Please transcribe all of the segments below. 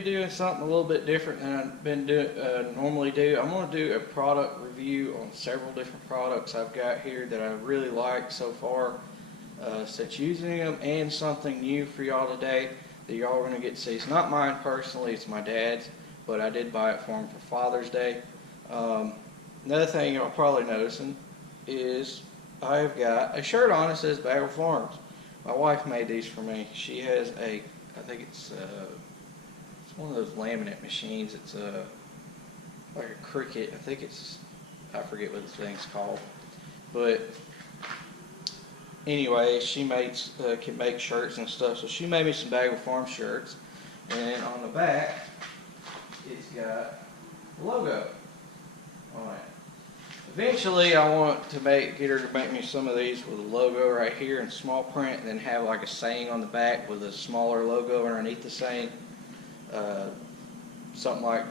be doing something a little bit different than I've been normally do. I'm going to do a product review on several different products I've got here that I really like so far since using them, and something new for y'all today that y'all are going to get to see. It's not mine personally, it's my dad's, but I did buy it for him for Father's Day. Another thing y'all probably noticing is I've got a shirt on that says Bagel Farms. My wife made these for me. She has I think it's one of those laminate machines. It's like a Cricut. I forget what the thing's called. But anyway, she can make shirts and stuff. So she made me some Bagel Farm shirts. And on the back, it's got the logo on it. Eventually, I want to get her to make me some of these with a logo right here in small print, and then have like a saying on the back with a smaller logo underneath the saying. Something like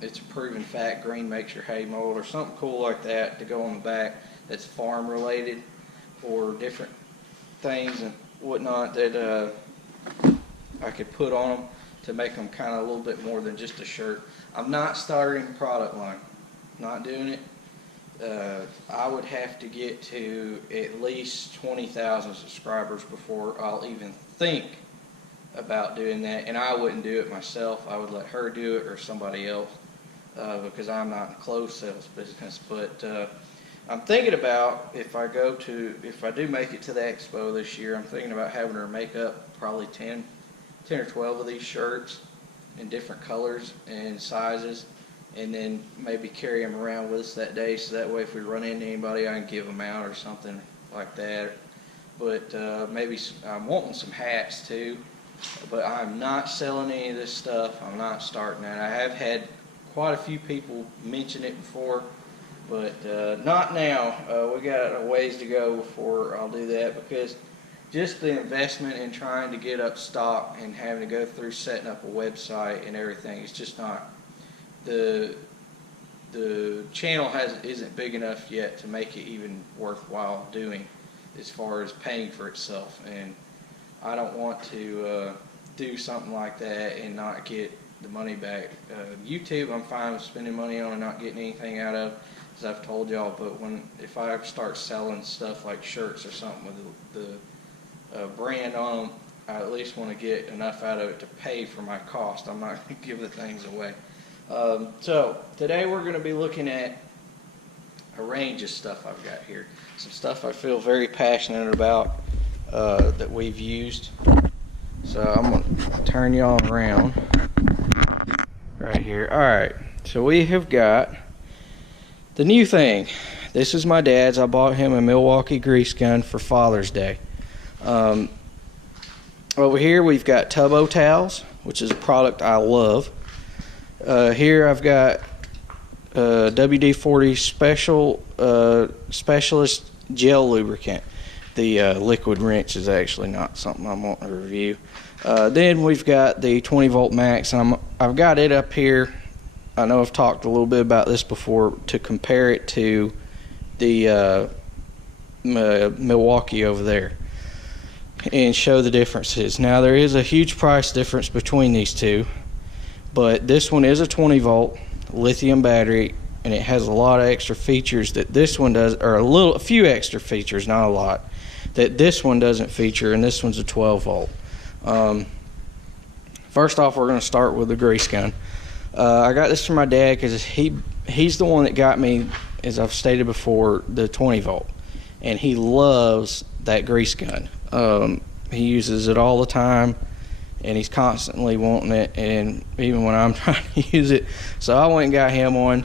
it's a proven fact, green makes your hay mold, or something cool like that to go on the back that's farm related, or different things and whatnot that I could put on them to make them kind of a little bit more than just a shirt. I'm not starting a product line. Not doing it. I would have to get to at least 20,000 subscribers before I'll even think about doing that, and I wouldn't do it myself. I would let her do it or somebody else because I'm not in clothes sales business. But I'm thinking about if I do make it to the expo this year, I'm thinking about having her make up probably 10 or 12 of these shirts in different colors and sizes, and then maybe carry them around with us that day, so that way if we run into anybody, I can give them out or something like that. But maybe I'm wanting some hats too, but I'm not selling any of this stuff. I'm not starting that. I have had quite a few people mention it before, but not now. We got a ways to go before I'll do that, because just the investment in trying to get up stock and having to go through setting up a website and everything, it's just not. The channel isn't big enough yet to make it even worthwhile doing as far as paying for itself, and I don't want to do something like that and not get the money back. YouTube, I'm fine with spending money on and not getting anything out of, as I've told y'all, but if I start selling stuff like shirts or something with the brand on them, I at least want to get enough out of it to pay for my cost. I'm not going to give the things away. So today we're going to be looking at a range of stuff I've got here. Some stuff I feel very passionate about that we've used. So I'm going to turn y'all around right here. Alright, so we have got the new thing. This is my dad's. I bought him a Milwaukee grease gun for Father's Day. Over here we've got Tubbo towels, which is a product I love. Here I've got WD-40 Specialist Gel Lubricant. The liquid rinse is actually not something I'm wanting to review. Then we've got the 20 volt max, and I've got it up here. I know I've talked a little bit about this before, to compare it to the Milwaukee over there and show the differences. Now there is a huge price difference between these two, but this one is a 20 volt lithium battery, and it has a lot of extra features that this one does, or a few extra features, not a lot, that this one doesn't feature, and this one's a 12 volt. First off, we're going to start with the grease gun. I got this from my dad because he's the one that got me, as I've stated before, the 20 volt, and he loves that grease gun. He uses it all the time, and he's constantly wanting it, and even when I'm trying to use it. So I went and got him one.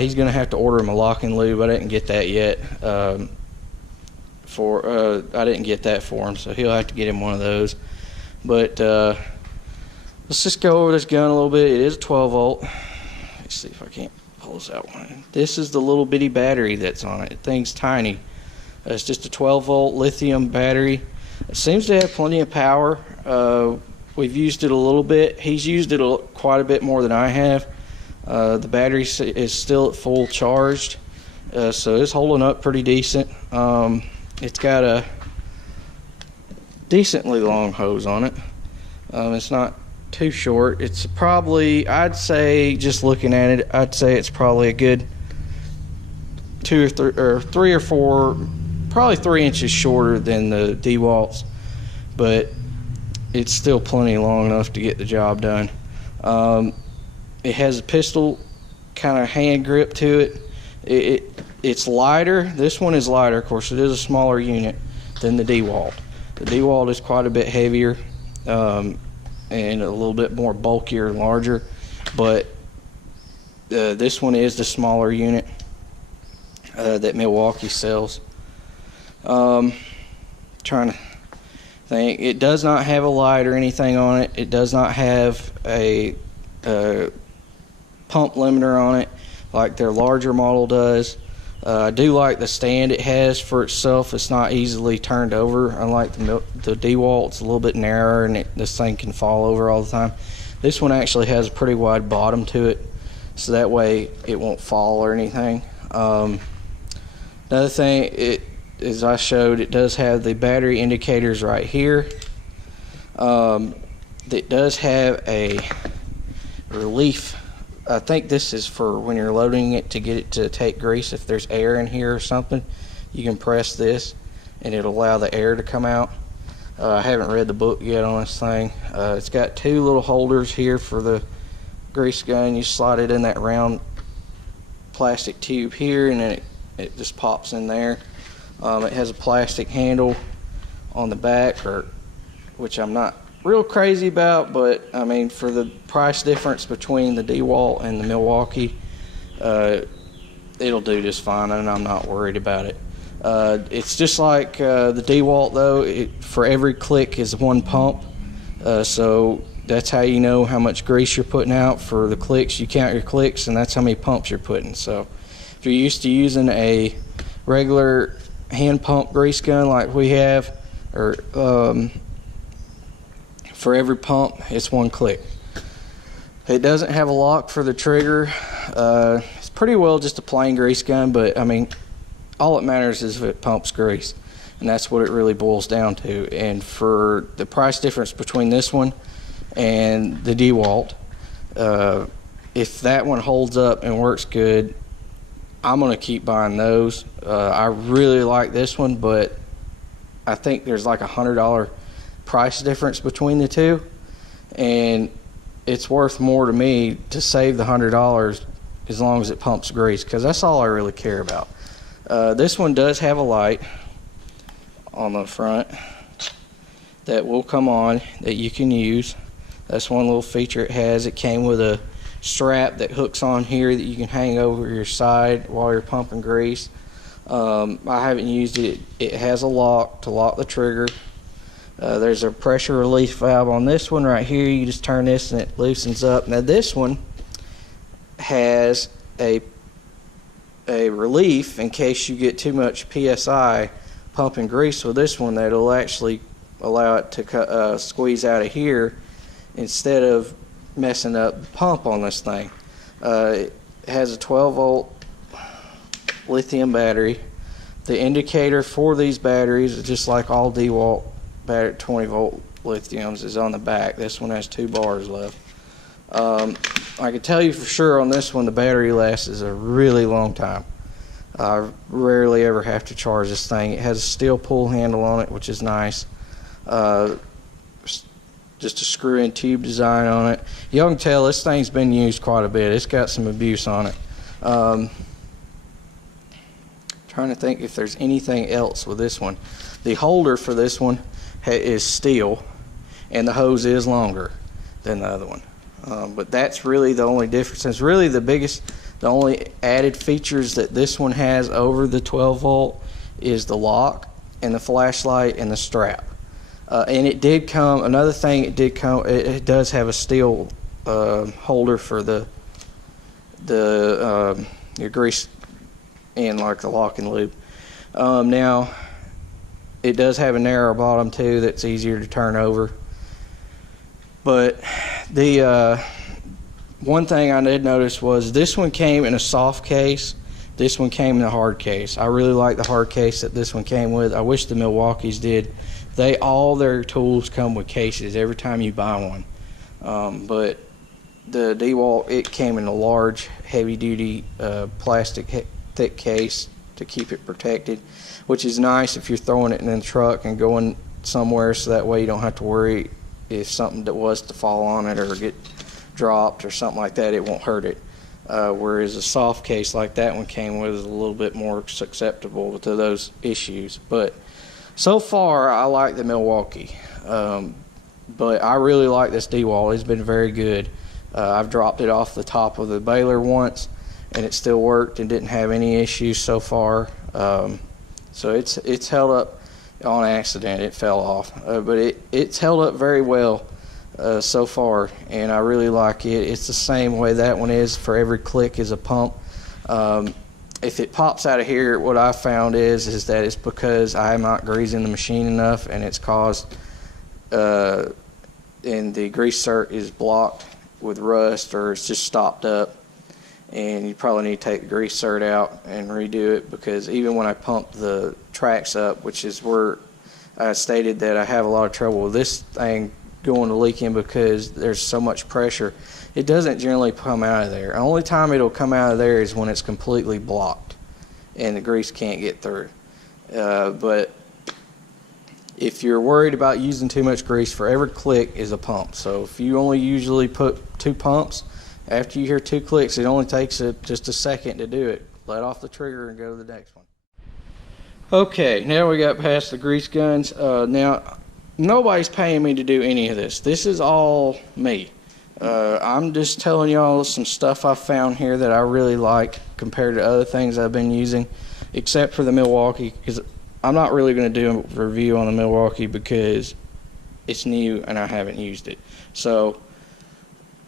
He's going to have to order him a lock and lube. I didn't get that yet. I didn't get that for him, so he'll have to get him one of those. But let's just go over this gun a little bit. It is a 12 volt. Let's see if I can't pull this out. This is the little bitty battery that's on it. The thing's tiny. It's just a 12 volt lithium battery. It seems to have plenty of power. We've used it a little bit. He's used it quite a bit more than I have. The battery is still at full charged, so it's holding up pretty decent. It's got a decently long hose on it. It's not too short. It's probably, I'd say, just looking at it, I'd say it's probably a good 3 or 4, probably 3 inches shorter than the dewalts, but it's still plenty long enough to get the job done. It has a pistol kind of hand grip to it. It's lighter. This one is lighter. Of course, it is a smaller unit than the dewalt. The dewalt is quite a bit heavier and a little bit more bulkier and larger, but this one is the smaller unit that Milwaukee sells. Trying to think. It does not have a light or anything on it. It does not have a pump limiter on it like their larger model does. I do like the stand it has for itself. It's not easily turned over, unlike the dewalt. It's a little bit narrower, and this thing can fall over all the time. This one actually has a pretty wide bottom to it, so that way it won't fall or anything. Another thing, as I showed, it does have the battery indicators right here. It does have a relief. I think this is for when you're loading it to get it to take grease. If there's air in here or something, you can press this and it'll allow the air to come out. I haven't read the book yet on this thing. It's got 2 little holders here for the grease gun. You slide it in that round plastic tube here, and then it just pops in there. It has a plastic handle on the back, which I'm not real crazy about, but I mean, for the price difference between the dewalt and the Milwaukee, it'll do just fine, and I'm not worried about it. It's just like the dewalt, though. For every click is 1 pump, so that's how you know how much grease you're putting out. For the clicks, you count your clicks, and that's how many pumps you're putting. So if you're used to using a regular hand pump grease gun like we have, or for every pump, it's 1 click. It doesn't have a lock for the trigger. It's pretty well just a plain grease gun, but I mean, all it matters is if it pumps grease, and that's what it really boils down to. And for the price difference between this one and the dewalt, if that one holds up and works good, I'm gonna keep buying those. I really like this one, but I think there's like $100 price difference between the two, and it's worth more to me to save the $100 as long as it pumps grease, because that's all I really care about. This one does have a light on the front that will come on that you can use. That's one little feature it has. It came with a strap that hooks on here that you can hang over your side while you're pumping grease. I haven't used it. It has a lock to lock the trigger. There's a pressure relief valve on this one right here. You just turn this and it loosens up. Now this one has a relief in case you get too much PSI pumping grease with this one, that'll actually allow it to squeeze out of here instead of messing up the pump on this thing. It has a 12-volt lithium battery. The indicator for these batteries is just like all dewalt battery 20-volt lithiums is on the back. This one has 2 bars left. I can tell you for sure on this one the battery lasts a really long time. I rarely ever have to charge this thing. It has a steel pull handle on it, which is nice. Just a screw-in tube design on it. Y'all can tell this thing's been used quite a bit. It's got some abuse on it. Trying to think if there's anything else with this one. The holder for this one is steel, and the hose is longer than the other one. But that's really the only difference. It's really the only added features that this one has over the 12-volt is the lock and the flashlight and the strap. And it did come, another thing it did come, it does have a steel holder for your grease and like the lock and lube. Now it does have a narrow bottom too that's easier to turn over. But the one thing I did notice was this one came in a soft case. This one came in a hard case. I really like the hard case that this one came with. I wish the Milwaukees did all their tools come with cases every time you buy one. But the dewalt, it came in a large, heavy-duty plastic thick case to keep it protected, which is nice if you're throwing it in the truck and going somewhere, so that way you don't have to worry if something that was to fall on it or get dropped or something like that, it won't hurt it. Whereas a soft case like that one came with is a little bit more susceptible to those issues. But so far, I like the Milwaukee. But I really like this dewalt. It's been very good. I've dropped it off the top of the baler once, and it still worked and didn't have any issues so far. So it's held up on accident. It fell off, but it's held up very well so far, and I really like it. It's the same way that one is. For every click is a pump. If it pops out of here, what I found is that it's because I'm not greasing the machine enough, and it's caused and the grease cert is blocked with rust, or it's just stopped up, and you probably need to take the grease cert out and redo it, because even when I pump the tracks up, which is where I stated that I have a lot of trouble with this thing going to leaking because there's so much pressure, it doesn't generally come out of there. The only time it'll come out of there is when it's completely blocked and the grease can't get through. But if you're worried about using too much grease, for every click is a pump. So if you only usually put 2 pumps, after you hear 2 clicks, it only takes just a second to do it. Let off the trigger and go to the next one. Okay, now we got past the grease guns. Now, nobody's paying me to do any of this. This is all me. I'm just telling y'all some stuff I found here that I really like compared to other things I've been using, except for the Milwaukee, because I'm not really going to do a review on the Milwaukee because it's new and I haven't used it. So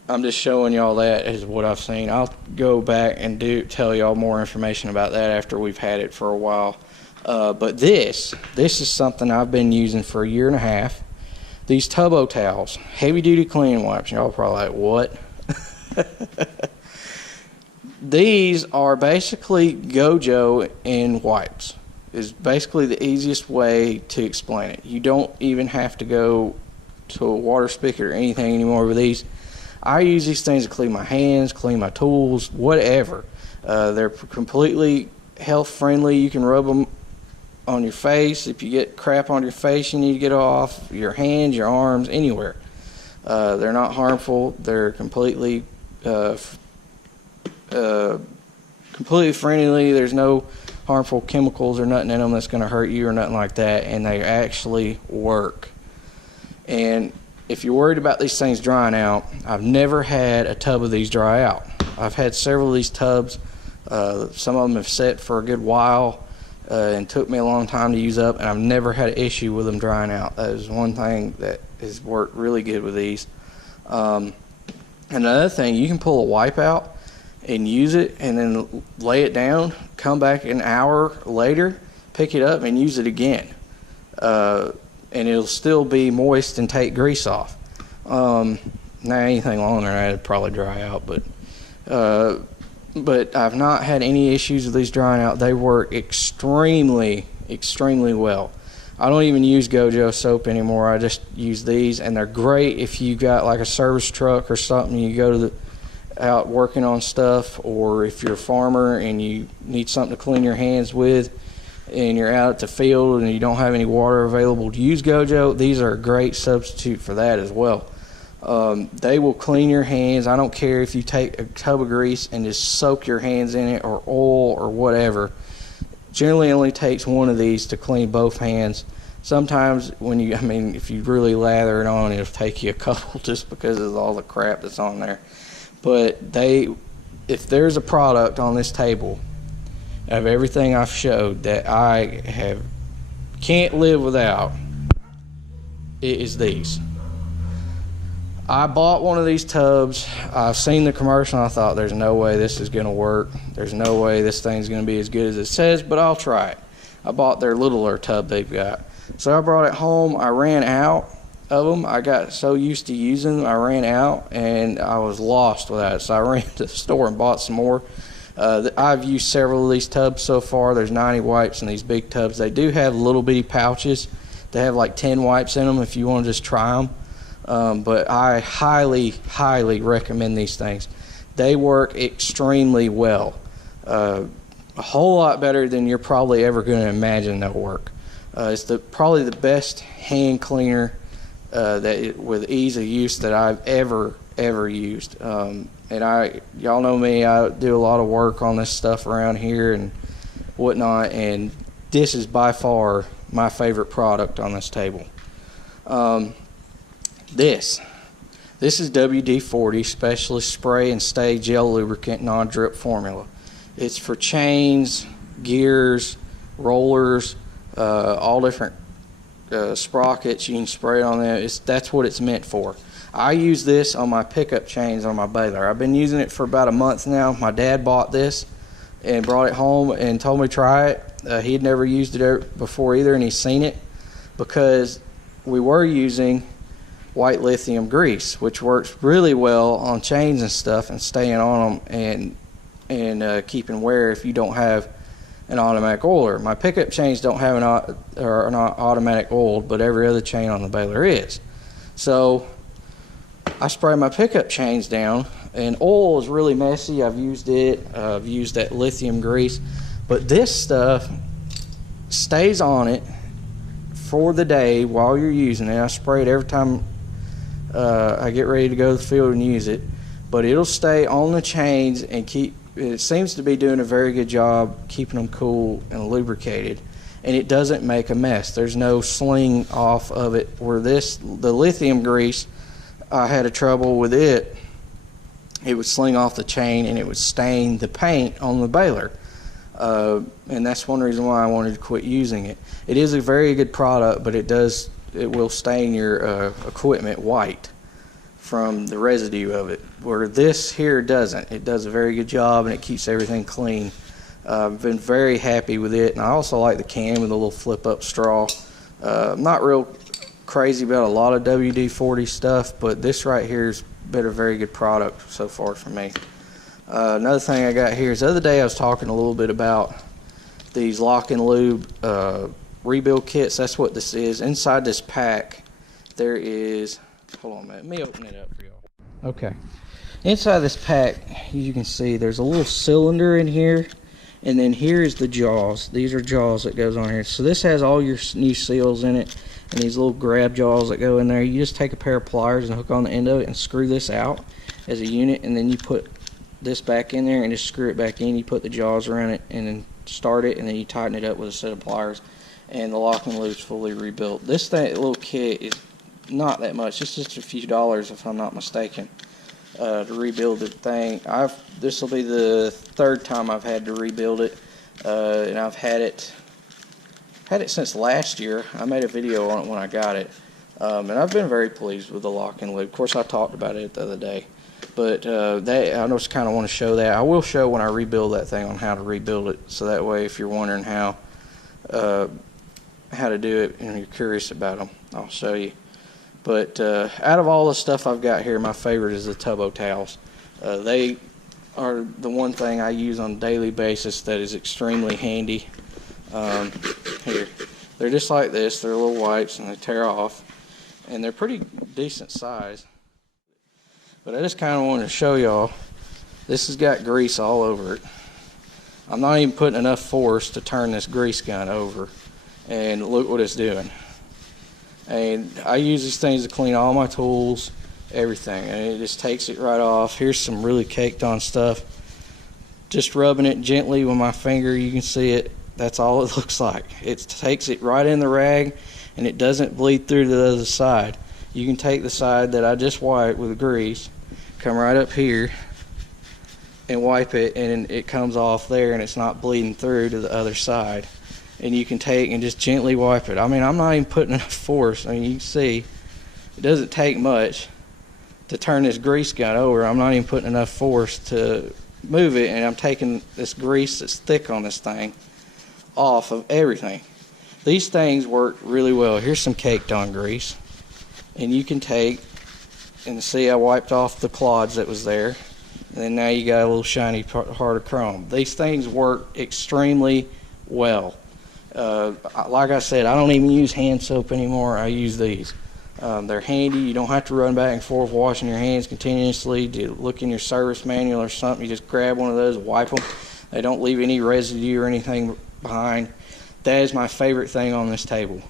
I'm just showing y'all that as what I've seen. I'll go back and tell y'all more information about that after we've had it for a while. But this is something I've been using for a year and a half. These Tubbo towels, heavy duty cleaning wipes. Y'all probably like, what? These are basically Gojo in wipes. Is basically the easiest way to explain it. You don't even have to go to a water spigot or anything anymore with these. I use these things to clean my hands, clean my tools, whatever. They're completely health friendly. You can rub them on your face. If you get crap on your face you need to get off, your hands, your arms, anywhere. They're not harmful. They're completely friendly. There's no harmful chemicals or nothing in them that's going to hurt you or nothing like that, and they actually work. And if you're worried about these things drying out, I've never had a tub of these dry out. I've had several of these tubs. Some of them have sat for a good while and took me a long time to use up, and I've never had an issue with them drying out. That is one thing that has worked really good with these. And another thing, you can pull a wipe out and use it and then lay it down, come back an hour later, pick it up and use it again. And it'll still be moist and take grease off. Now anything longer than that would probably dry out, but I've not had any issues with these drying out. They work extremely well. I don't even use Gojo soap anymore. I just use these, and they're great if you got like a service truck or something, you go to out working on stuff, or if you're a farmer and you need something to clean your hands with and you're out at the field and you don't have any water available to use Gojo, these are a great substitute for that as well. They will clean your hands. I don't care if you take a tub of grease and just soak your hands in it, or oil or whatever. Generally only takes one of these to clean both hands. Sometimes if you really lather it on, it'll take you a couple just because of all the crap that's on there. But if there's a product on this table of everything I've showed that I can't live without, it is these. I bought one of these tubs. I've seen the commercial and I thought, there's no way this is going to work. There's no way this thing's going to be as good as it says, but I'll try it. I bought their littler tub they've got. So I brought it home. I ran out of them. I got so used to using them, I ran out and I was lost without it. So I ran to the store and bought some more. I've used several of these tubs so far. There's 90 wipes in these big tubs. They do have little bitty pouches They have like 10 wipes in them if you want to just try them. But I highly recommend these things. They work extremely well. A whole lot better than you're probably ever going to imagine they'll work. It's probably the best hand cleaner with ease of use that I've ever used. And y'all know me, I do a lot of work on this stuff around here and whatnot, and this is by far my favorite product on this table. This is WD-40 Specialist Spray and Stay Gel Lubricant Non-Drip Formula. It's for chains, gears, rollers, all different sprockets. You can spray it on there. That's what it's meant for. I use this on my pickup chains on my baler. I've been using it for about a month now. My dad bought this and brought it home and told me to try it. He'd never used it before either, and he's seen it because we were using white lithium grease, which works really well on chains and stuff and staying on them and keeping wear if you don't have an automatic oiler. My pickup chains don't have are not automatic oiled, but every other chain on the baler is. So I spray my pickup chains down, and oil is really messy. I've used it. I've used that lithium grease, but this stuff stays on it for the day while you're using it. I spray it every time I get ready to go to the field and use it, but it'll stay on the chains and it seems to be doing a very good job keeping them cool and lubricated, and it doesn't make a mess. There's no sling off of it. Where the lithium grease, I had a trouble with it. It would sling off the chain and it would stain the paint on the baler, and that's one reason why I wanted to quit using it. It is a very good product, but it will stain your equipment white from the residue of it, where this here doesn't. It does a very good job and it keeps everything clean. I've been very happy with it, and I also like the can with a little flip up straw. I'm not real crazy about a lot of WD-40 stuff, but this right here has been a very good product so far for me. Another thing I got here is the other day I was talking a little bit about these lock and lube rebuild kits. That's what this is. Inside this pack there is, hold on a minute, let me open it up for y'all. Okay, inside this pack you can see there's a little cylinder in here, and then here is the jaws. These are jaws that goes on here. So this has all your new seals in it and these little grab jaws that go in there. You just take a pair of pliers and hook on the end of it and screw this out as a unit, and then you put this back in there and just screw it back in. You put the jaws around it and then start it, and then you tighten it up with a set of pliers, and the lock and lube's fully rebuilt. This little kit is not that much. It's just a few dollars if I'm not mistaken to rebuild the thing. This will be the third time I've had to rebuild it, and I've had it since last year. I made a video on it when I got it, and I've been very pleased with the lock and lube. Of course, I talked about it the other day, but I just kind of want to show that. I will show when I rebuild that thing on how to rebuild it, so that way if you're wondering how to do it and you're curious about them, I'll show you. But out of all the stuff I've got here, my favorite is the Tubbo towels. They are the one thing I use on a daily basis that is extremely handy. Here, they're just like this. They're little wipes and they tear off, and they're pretty decent size. But I just kind of wanted to show y'all, this has got grease all over it. I'm not even putting enough force to turn this grease gun over, and look what it's doing. And I use these things to clean all my tools, everything, and it just takes it right off. Here's some really caked on stuff. Just rubbing it gently with my finger, you can see it. That's all it looks like. It takes it right in the rag, and it doesn't bleed through to the other side. You can take the side that I just wiped with grease, come right up here and wipe it, and it comes off there and it's not bleeding through to the other side. And you can take and just gently wipe it. I mean, I'm not even putting enough force. I mean, you can see it doesn't take much to turn this grease gun over. I'm not even putting enough force to move it, and I'm taking this grease that's thick on this thing off of everything. These things work really well. Here's some caked on grease, and you can take and see I wiped off the clods that was there, and then now you got a little shiny part of chrome. These things work extremely well. Like I said, I don't even use hand soap anymore. I use these. They're handy. You don't have to run back and forth washing your hands continuously. To look in your service manual or something, you just grab one of those, wipe them. They don't leave any residue or anything behind. That is my favorite thing on this table.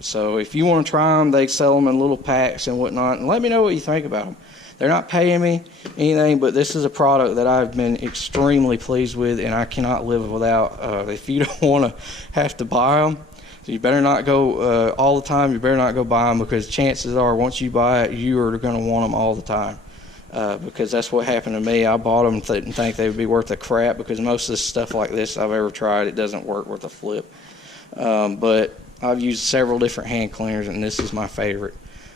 So if you want to try them, they sell them in little packs and whatnot. And let me know what you think about them. They're not paying me anything, but this is a product that I've been extremely pleased with, and I cannot live without. If you don't want to have to buy them, so you better not go all the time. You better not go buy them, because chances are once you buy it, you are going to want them all the time. Because that's what happened to me. I bought them and didn't think they would be worth a crap, because most of the stuff like this I've ever tried, it doesn't work worth a flip. But I've used several different hand cleaners, and this is my favorite.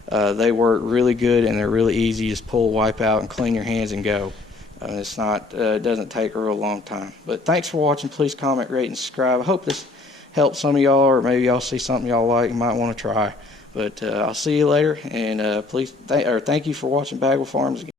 They work really good, and they're really easy. You just pull, wipe out, and clean your hands and go. It's not, it doesn't take a real long time. But thanks for watching. Please comment, rate, and subscribe. I hope this helps some of y'all, or maybe y'all see something y'all like and might want to try. But I'll see you later, and please thank you for watching Bagwell Farms.